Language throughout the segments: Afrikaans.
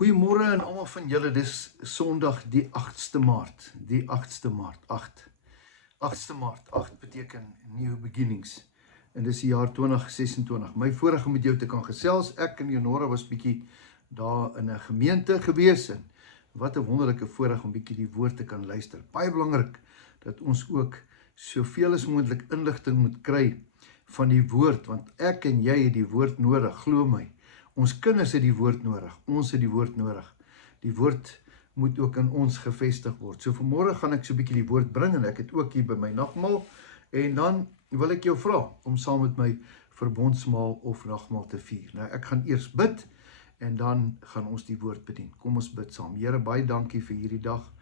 Goeiemôre aan almal van julle. Dis Sondag die 8ste Maart. Die 8ste Maart. 8ste Maart. 8 beteken new beginnings. En dis die jaar 2026. My voorreg om met jou te kan gesels. Ek en Leonora was bietjie daar in 'n gemeente gewees en wat 'n wonderlike voorreg om bietjie die woord te kan luister. Baie belangrik dat ons ook soveel as moontlik inligting moet kry van die woord, want ek en jy het die woord nodig, glo my. Ons kinders het die woord nodig, ons het die woord nodig. Die woord moet ook in ons gevestig word. So vanmôre gaan ek so 'n bietjie die woord bring en ek het ook hier by my nagmaal en dan wil ek jou vra om saam met my verbondsmaal of nagmaal te vier. Nou ek gaan eers bid en dan gaan ons die woord bedien. Kom ons bid saam. Here, baie dankie vir hierdie dag.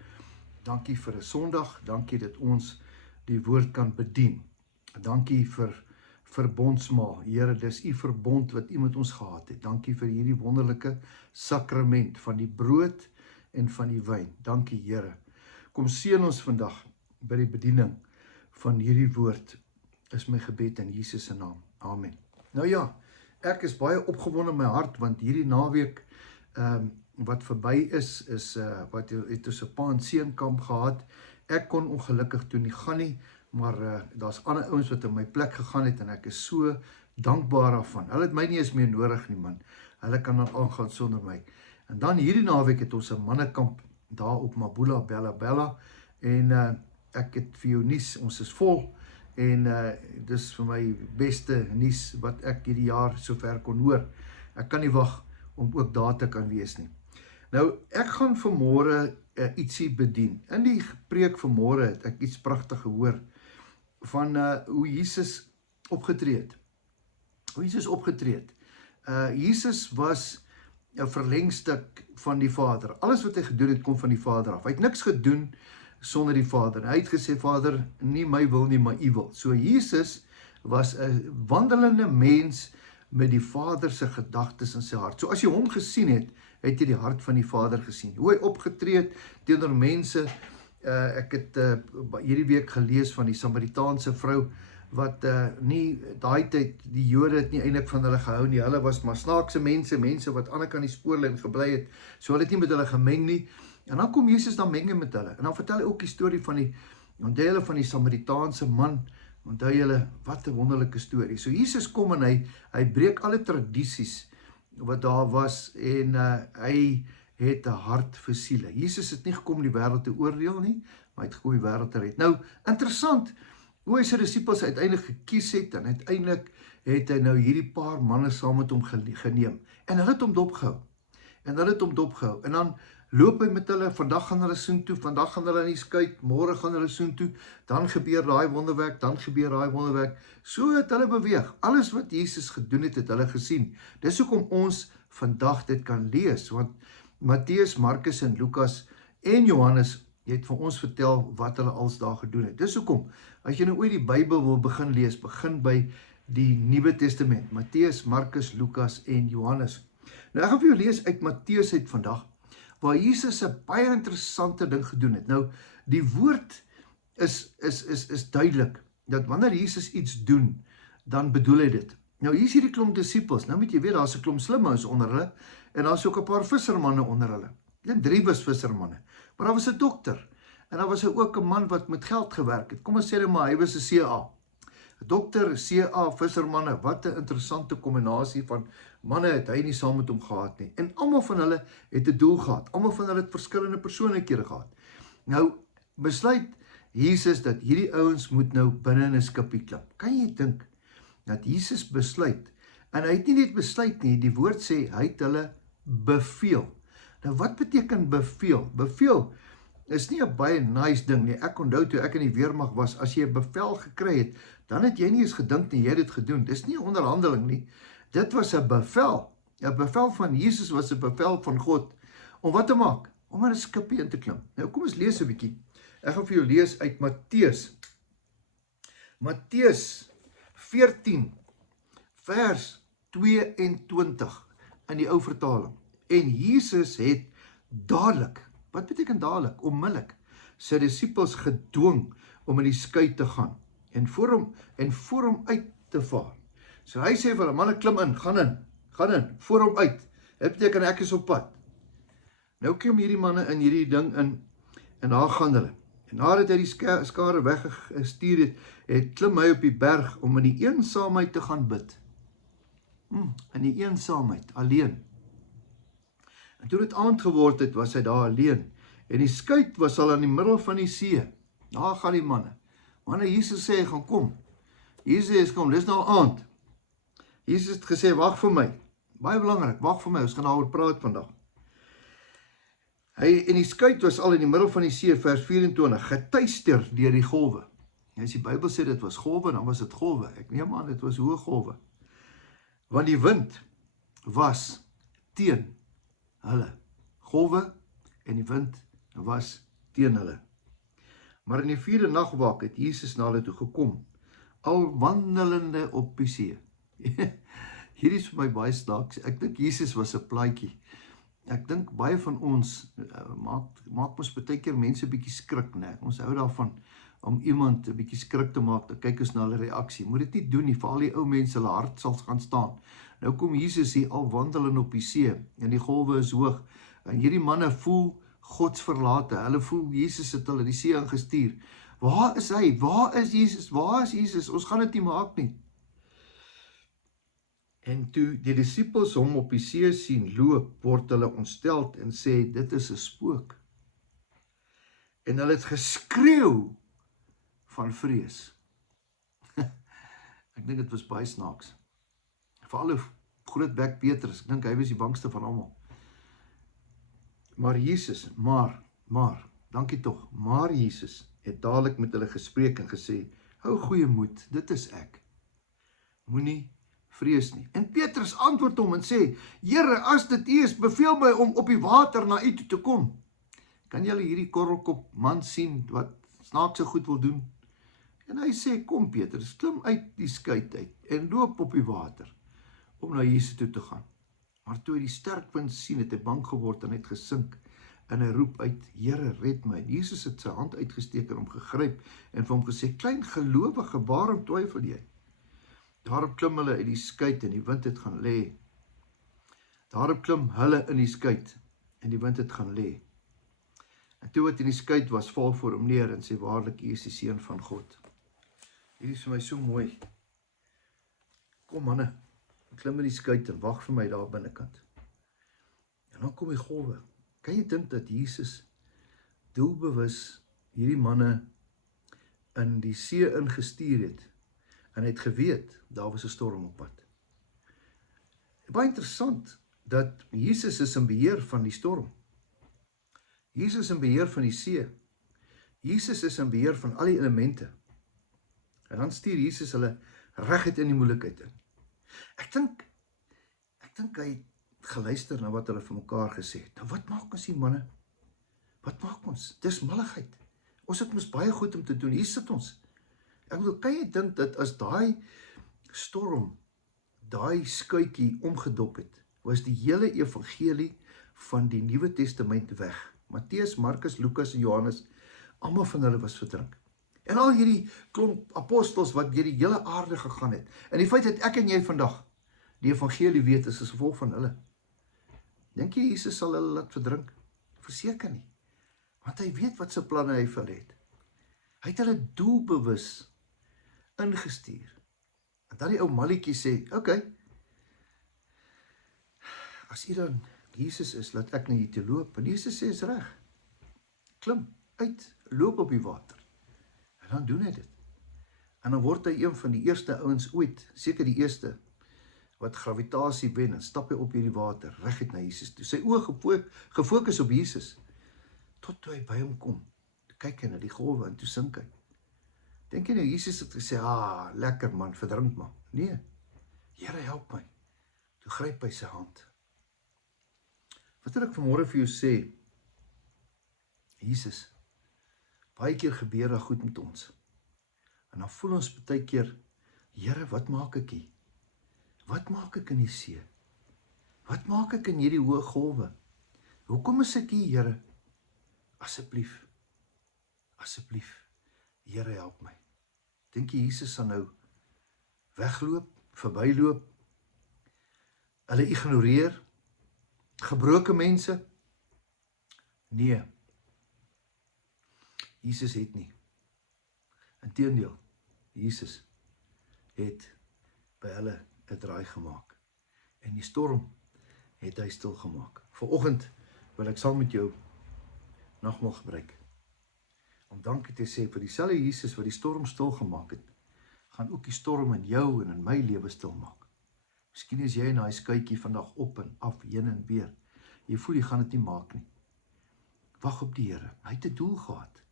Dankie vir 'n Sondag. Dankie dat ons die woord kan bedien. Dankie vir verbondsmaal. Here, dis u verbond wat u met ons gehad het. Dankie vir hierdie wonderlike sakrament van die brood en van die wyn. Dankie, Here. Kom seën ons vandag by die bediening van hierdie woord. Is my gebed in Jesus se naam. Amen. Nou ja, ek is baie opgewonde in my hart want hierdie naweek wat verby is wat het ons 'n pa en seun kamp gehad. Ek kon ongelukkig toe nie gaan nie, maar daar's ander ouens wat in my plek gegaan het en ek is so dankbaar daarvan. Hulle het my nie eens meer nodig nie, man. Hulle kan dan aangaan sonder my. En dan hierdie naweek het ons 'n mannekamp daar op Mabula Bella en ek het vir jou nuus, ons is vol en dis vir my beste nuus wat ek hierdie jaar sover kon hoor. Ek kan nie wag om ook daar te kan wees nie. Nou, ek gaan vanmôre ietsie bedien. In die preek vanmôre het ek iets pragtig gehoor van hoe Jesus opgetree het. Hoe Jesus opgetree het. Jesus was 'n verlengstuk van die Vader. Alles wat hy gedoen het, kom van die Vader af. Hy het niks gedoen sonder die Vader. Hy het gesê, Vader, nie my wil nie, maar u wil. So Jesus was 'n wandelende mens met die Vader se gedagtes in sy hart. So as jy hom gesien het, het jy die hart van die Vader gesien. Hoe hy opgetree het teenoor mense. Ek het hierdie week gelees van die Samaritaanse vrou wat nie daai tyd, die Jode het nie eintlik van hulle gehou nie. Hulle was maar snaakse mense wat aan die kant die spoorlyn gebly het. So hulle het nie met hulle gemeng nie. En dan kom Jesus dan menge met hulle. En dan vertel hy ook die storie van die Samaritaanse man. Onthou julle, wat 'n wonderlike storie. So Jesus kom en hy breek alle tradisies wat daar was en hy het 'n hart vir siele. Jesus het nie gekom om die wêreld te oordeel nie, maar hy het gekom om die wêreld te red. Nou, interessant hoe hy sy disippels uiteindelik gekies het en uiteindelik het hy nou hierdie paar manne saam met hom geneem en hulle het hom dopgehou. En dan loop hy met hulle, vandag gaan hulle soontoe, vandag gaan hulle nie kyk, môre gaan hulle soontoe, dan gebeur daai wonderwerk, so het hulle beweeg. Alles wat Jesus gedoen het, het hulle gesien. Dis hoekom ons vandag dit kan lees, want Matteus, Markus en Lukas en Johannes het vir ons vertel wat hulle als daar gedoen het. Dis hoekom, as jy nou ooit die Bybel wil begin lees, begin by die Nuwe Testament, Matteus, Markus, Lukas en Johannes. Nou ek gaan vir jou lees uit Matteus uit vandag, waar Jesus 'n baie interessante ding gedoen het. Nou, die woord is duidelik, dat wanneer Jesus iets doen, dan bedoel hy dit. Nou, hier is hierdie klomp disippels, nou moet jy weet, daar is 'n klomp slimmous onder hulle, en daar is ook 'n paar vissermanne onder hulle. En 3 was vissermanne, maar daar was 'n dokter, en daar was ook 'n man wat met geld gewerk het. Kom ons sê nou maar, hy was 'n CA. Dokter, CA, vissermanne, wat 'n interessante kombinasie van manne het hy nie saam met hom gehad nie. En almal van hulle het 'n doel gehad. Almal van hulle het verskillende persoonlikhede gehad. Nou, besluit Jesus dat hierdie ouens moet nou binne in 'n skipie klim. Kan jy dink dat Jesus besluit, en hy het nie net besluit nie, die woord sê, hy het hulle beveel. Nou, wat beteken beveel? Beveel is nie 'n baie nice ding nie. Ek onthou toe ek in die weermag was, as jy 'n bevel gekry het, dan het jy nie eens gedink nie, jy het dit gedoen. Dis nie 'n onderhandeling nie. Dit was 'n bevel. 'n Bevel van Jesus was 'n bevel van God. Om wat te maak? Om in 'n skipie in te klim. Nou kom ons lees 'n bietjie. Ek gaan vir jou lees uit Matteus 14 vers 22 in die ou vertaling. En Jesus het dadelik, wat beteken dadelik? Onmiddellik, sy disippels gedwing om in die skei te gaan en voor hom uit te vaar. So hy sê vir hulle, manne, klim in, gaan in, voor hom uit. Dit beteken ek is op pad. Nou klim hierdie manne in hierdie ding in, en daar gaan hulle. En nadat hy die skare weggestuur het, klim hy op die berg om in die eensaamheid te gaan bid. In die eensaamheid, alleen. En toe dit aand geword het, was hy daar alleen. En die skuit was al in die middel van die see. Daar gaan die manne. Wanneer Jesus sê, gaan kom. Jesus sê, kom, dis nou aand. Jesus het gesê, wag vir my. Baie belangrik, wag vir my, ons gaan daaroor praat vandag. En die skuit was al in die middel van die see, vers 24, getuister deur die golwe. As die Bybel sê dit was golwe, dan was dit golwe. Ek neem aan, dit was hoë golwe. Want die wind was teen hulle. Golwe en die wind was teen hulle. Maar in die 4de nagwaak het Jesus na hulle toe gekom, al wandelende op die see. Hierdie is vir my baie snaaks. Ek dink Jesus was 'n plaatjie. Ek dink baie van ons maak ons baie keer mense 'n bietjie skrik, né? Ons hou daarvan om iemand 'n bietjie skrik te maak, dan kyk ons na hulle reaksie. Moet dit nie doen nie, vir al die ou mense, hulle hart sal gaan staan. Nou kom Jesus hier al wandelend op die see, en die golwe is hoog, en hierdie manne voel Gods verlate, hulle voel Jesus het hulle die see ingestuur. Waar is hy? Waar is Jesus? Waar is Jesus? Ons gaan dit nie maak nie. En toe die disippels hom op die see sien loop, word hulle ontsteld en sê, dit is 'n spook. En hulle het geskreeu van vrees. Ek dink dit was baie snaaks. Veral 'n groot bek Petrus, ek dink hy was die bangste van almal. Maar Jesus, dankie tog, maar Jesus het dadelik met hulle gespreek en gesê, hou goeie moed, dit is ek. Moenie vrees nie. En Petrus antwoord hom en sê, Here, as dit U is, beveel my om op die water na U toe te kom. Kan julle hierdie korrelkop man sien wat snaakse goed wil doen? En hy sê, kom Petrus, klim uit die skuit uit en loop op die water om na Jesus toe te gaan. Maar toe hy die sterk wind sien, het hy bang geword en het gesink. En hy roep uit, Here, red my. Jesus het sy hand uitgesteek en hom gegryp en vir hom gesê, klein gelowige, waarom twyfel jy? Daarop klim hulle in die skuit en die wind het gaan lê. Daarop klim hulle in die skuit en die wind het gaan lê. En toe wat in die skuit was, val voor hom neer en sê, waarlik, U is die Seun van God. Hierdie is vir my so mooi. Kom manne, klim in die skuit en wag vir my daar binnekant. En dan kom die golwe. Kan jy dink dat Jesus doelbewus hierdie manne in die see ingestuur het, en hy het geweet, daar was 'n storm op pad. Baie interessant, dat Jesus is in beheer van die storm. Jesus is in beheer van die see. Jesus is in beheer van al die elemente. En dan stuur Jesus hulle reguit in die moeilikheid in. Ek dink hy het geluister na wat hulle vir mekaar gesê het. Nou wat maak ons hier manne? Wat maak ons? Dis malligheid. Ons het mos baie goed om te doen. Hier sit ons. Ek bedoel, kan jy dink dat as daai storm, daai skuitjie omgedop het, was die hele evangelie van die Nuwe Testament weg. Matteus, Markus, Lukas en Johannes, almal van hulle was verdrink. En al hierdie klomp apostels wat deur die hele aarde gegaan het. En die feit dat ek en jy vandag die evangelie weet is as gevolg van hulle. Dink jy Jesus sal hulle laat verdrink? Verseker nie. Want hy weet wat sy planne hy vir hulle het. Hy het hulle doelbewus ingestuur. En dan die ou malletjie sê, okay, as U dan Jesus is, laat ek na U toe loop. En Jesus sê, is reg. Klim uit, loop op die water. En dan doen hy dit. En dan word hy een van die eerste ouens ooit, seker die eerste, wat gravitasie wen, en stap hy op hierdie water, reguit na Jesus toe. Sy oë gefokus op Jesus, tot toe hy by hom kom. Toe kyk hy na die golwe en toe sink hy. Dink jy nou, Jesus het gesê, lekker man, verdrink maar. Nee, Here help my. Toe gryp hy sy hand. Wat wil ek vanmôre vir jou sê? Jesus, baie keer gebeur daar goed met ons. En dan voel ons baie keer, Here, wat maak ek hier? Wat maak ek in die see? Wat maak ek in hierdie hoë golwe? Hoekom is ek hier, Here? Asseblief, Here help my. Dink jy Jesus sal nou wegloop, verbyloop, hulle ignoreer, gebroke mense? Nee, Jesus het nie. Inteendeel, Jesus het by hulle 'n draai gemaak. En die storm het hy stil gemaak. Vanoggend wil ek saam met jou nagmaal gebruik. Om dankie te sê vir dieselfde Jesus wat die storm stil gemaak het, gaan ook die storm in jou en in my lewe stil maak. Miskien is jy in daai skuitjie vandag op en af, heen en weer. Jy voel jy gaan dit nie maak nie. Wag op die Here. Hy het 'n doel gehad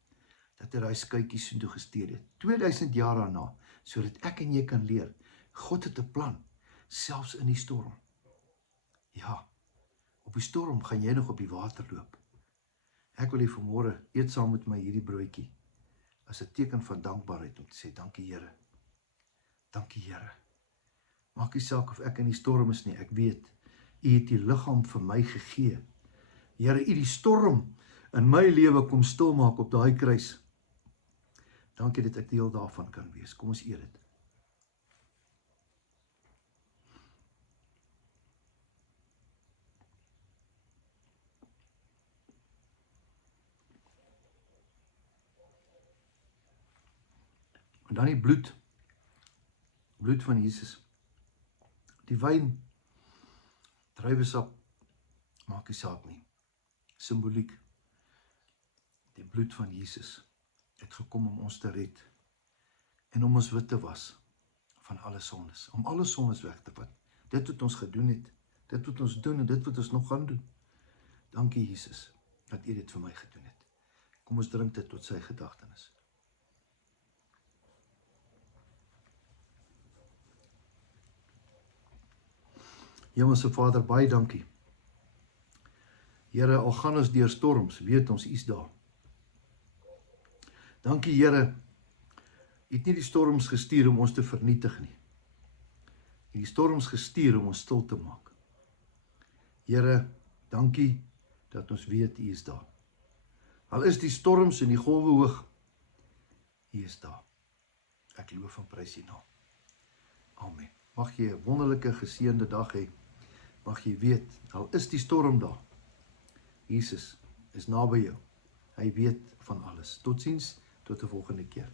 dat hy daai skuitjie soontoe gestuur het. 2000 jaar daarna, sodat ek en jy kan leer. God het 'n plan, selfs in die storm. Ja, op die storm gaan jy nog op die water loop. Ek wil hier vanmôre eet saam met my hierdie broodjie as 'n teken van dankbaarheid om te sê dankie Here. Dankie Here. Maak nie saak of ek in die storm is nie. Ek weet, U het die liggaam vir my gegee. Here, U die storm in my lewe kom stil maak op daai kruis. Dankie dat ek deel daarvan kan wees. Kom ons eet dit. En dan die bloed van Jesus. Die wyn, druiwesap, maak nie saak nie. Simboliek. Die bloed van Jesus het gekom om ons te red en om ons wit te was van alle sondes, om alle sondes weg te vat. Dit wat ons gedoen het, dit wat ons doen en dit wat ons nog gaan doen. Dankie Jesus dat U dit vir my gedoen het. Kom ons drink dit tot sy gedagtenis. Hemelse Vader, baie dankie. Here, al gaan ons deur storms, weet ons U is daar. Dankie Here, U het nie die storms gestuur om ons te vernietig nie. U het die storms gestuur om ons stil te maak. Here, dankie dat ons weet U is daar. Al is die storms en die golwe hoog, U is daar. Ek loof en prys U naam. Amen. Mag jy 'n wonderlike geseënde dag hê. Mag jy weet, al is die storm daar, Jesus is naby jou. Hy weet van alles. Totsiens, tot 'n volgende keer.